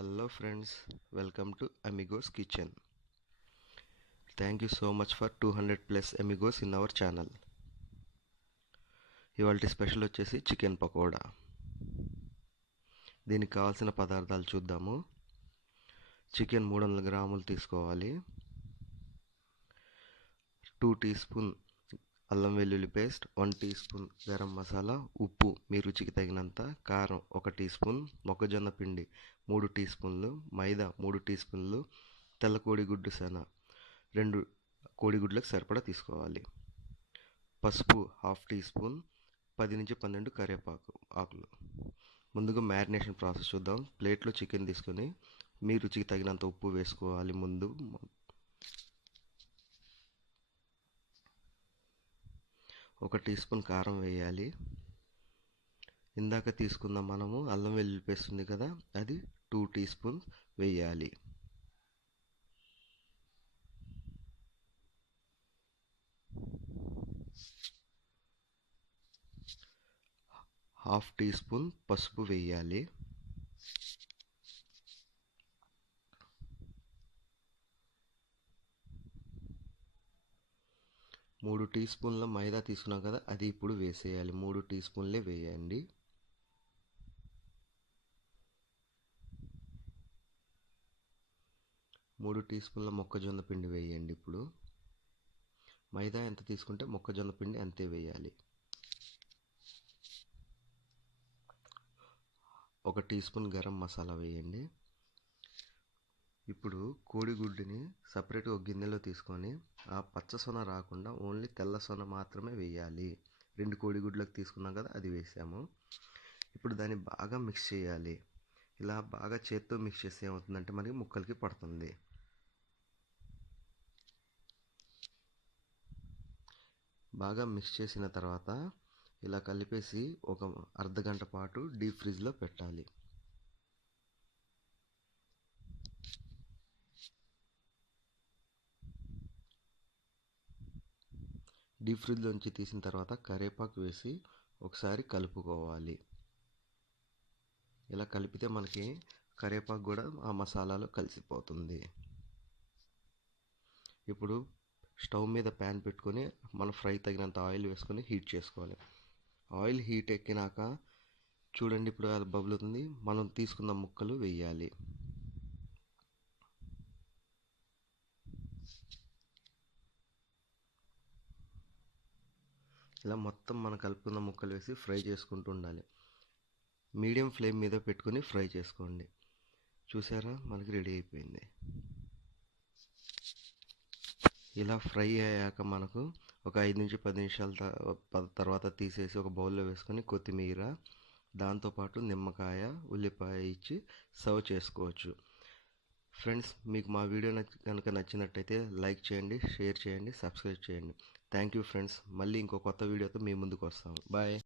Hello friends, welcome to Amigos kitchen. Thank you so much for 200 plus Amigos in our channel. ఇవాల్టి special వచ్చేసి chicken pakoda. దీనికి కావాల్సిన పదార్థాలు చూద్దాము. చికెన్ 300 గ్రాములు తీసుకోవాలి. 2 టీ స్పూన్ అల్లం వెల్లుల్లి paste, 1 teaspoon garam masala, ఉప్పు మీ రుచికి తగినంత, కారం 1 టీ స్పూన్, మొక్కజొన్న పిండి 3 టీ స్పూన్లు, మైదా 3 టీ స్పూన్లు, తెల్ల కోడిగుడ్డు సన 2 కోడిగుడ్లకు సరిపడా తీసుకోవాలి. పసుపు 1/2 టీ స్పూన్, 10 నుంచి 12 కరివేపాకు ఆకులు. ముందుగా మ్యారినేషన్ ప్రాసెస్ చూద్దాం. ప్లేట్లో చికెన్ తీసుకొని మీ రుచికి తగినంత ఉప్పు వేసుకోవాలి. ముందు 1 టీ స్పూన్ కారం వేయాలి. ఇందాక తీసుకుందాం మనము అల్లం వెల్లుల్లి పేస్ట్ ఉంది కదా, అది 2 టీ స్పూన్ వేయాలి. హాఫ్ టీ స్పూన్ పసుపు వేయాలి. మూడు టీ స్పూన్ల మైదా తీసుకున్నాం కదా, అది ఇప్పుడు వేసేయాలి. 3 టీ స్పూన్లే వేయండి. మూడు టీ స్పూన్ల మొక్కజొన్న పిండి వేయండి. ఇప్పుడు మైదా ఎంత తీసుకుంటే మొక్కజొన్న పిండి అంతే వేయాలి. 1 టీ స్పూన్ గరం మసాలా వేయండి. ఇప్పుడు కోడిగుడ్డుని సపరేట్గా ఒక గిన్నెలో తీసుకొని ఆ పచ్చ సొన రాకుండా ఓన్లీ తెల్ల సొన మాత్రమే వేయాలి. 2 కోడిగుడ్లకు తీసుకున్నాం కదా, అది వేసాము. ఇప్పుడు దాన్ని బాగా మిక్స్ చేయాలి. ఇలా బాగా చేత్తో మిక్స్ చేస్తే ఏమవుతుందంటే మనకి ముక్కలకి పడుతుంది. బాగా మిక్స్ చేసిన తర్వాత ఇలా కలిపేసి ఒక అర్ధగంట పాటు డీప్ ఫ్రిడ్జ్లో పెట్టాలి. డీప్ ఫ్రిడ్జ్లోంచి తీసిన తర్వాత కరివేపాకు వేసి ఒకసారి కలుపుకోవాలి. ఇలా కలిపితే మనకి కరివేపాకు కూడా ఆ మసాలాలో కలిసిపోతుంది. ఇప్పుడు స్టవ్ మీద ప్యాన్ పెట్టుకొని మన ఫ్రై తగినంత ఆయిల్ వేసుకొని హీట్ చేసుకోవాలి. ఆయిల్ హీట్ ఎక్కినాక చూడండి, ఇప్పుడు అది బబుల్ అవుతుంది. మనం తీసుకున్న ముక్కలు వేయాలి. ఇలా మొత్తం మనం కలుపుకున్న ముక్కలు వేసి ఫ్రై చేసుకుంటూ ఉండాలి. మీడియం ఫ్లేమ్ మీద పెట్టుకొని ఫ్రై చేసుకోండి. చూసారా, మనకి రెడీ అయిపోయింది. ఇలా ఫ్రై అయ్యాక మనకు ఒక 5 నుంచి 10 నిమిషాల తర్వాత తీసేసి ఒక బౌల్లో వేసుకొని కొత్తిమీర, దాంతోపాటు నిమ్మకాయ, ఉల్లిపాయ ఇచ్చి సర్వ్ చేసుకోవచ్చు. ఫ్రెండ్స్, మీకు మా వీడియో కనుక నచ్చినట్టయితే లైక్ చేయండి, షేర్ చేయండి, సబ్స్క్రైబ్ చేయండి. Thank you friends. మళ్ళీ ఇంకో కొత్త వీడియోతో మీ ముందుకు వస్తాము. బాయ్.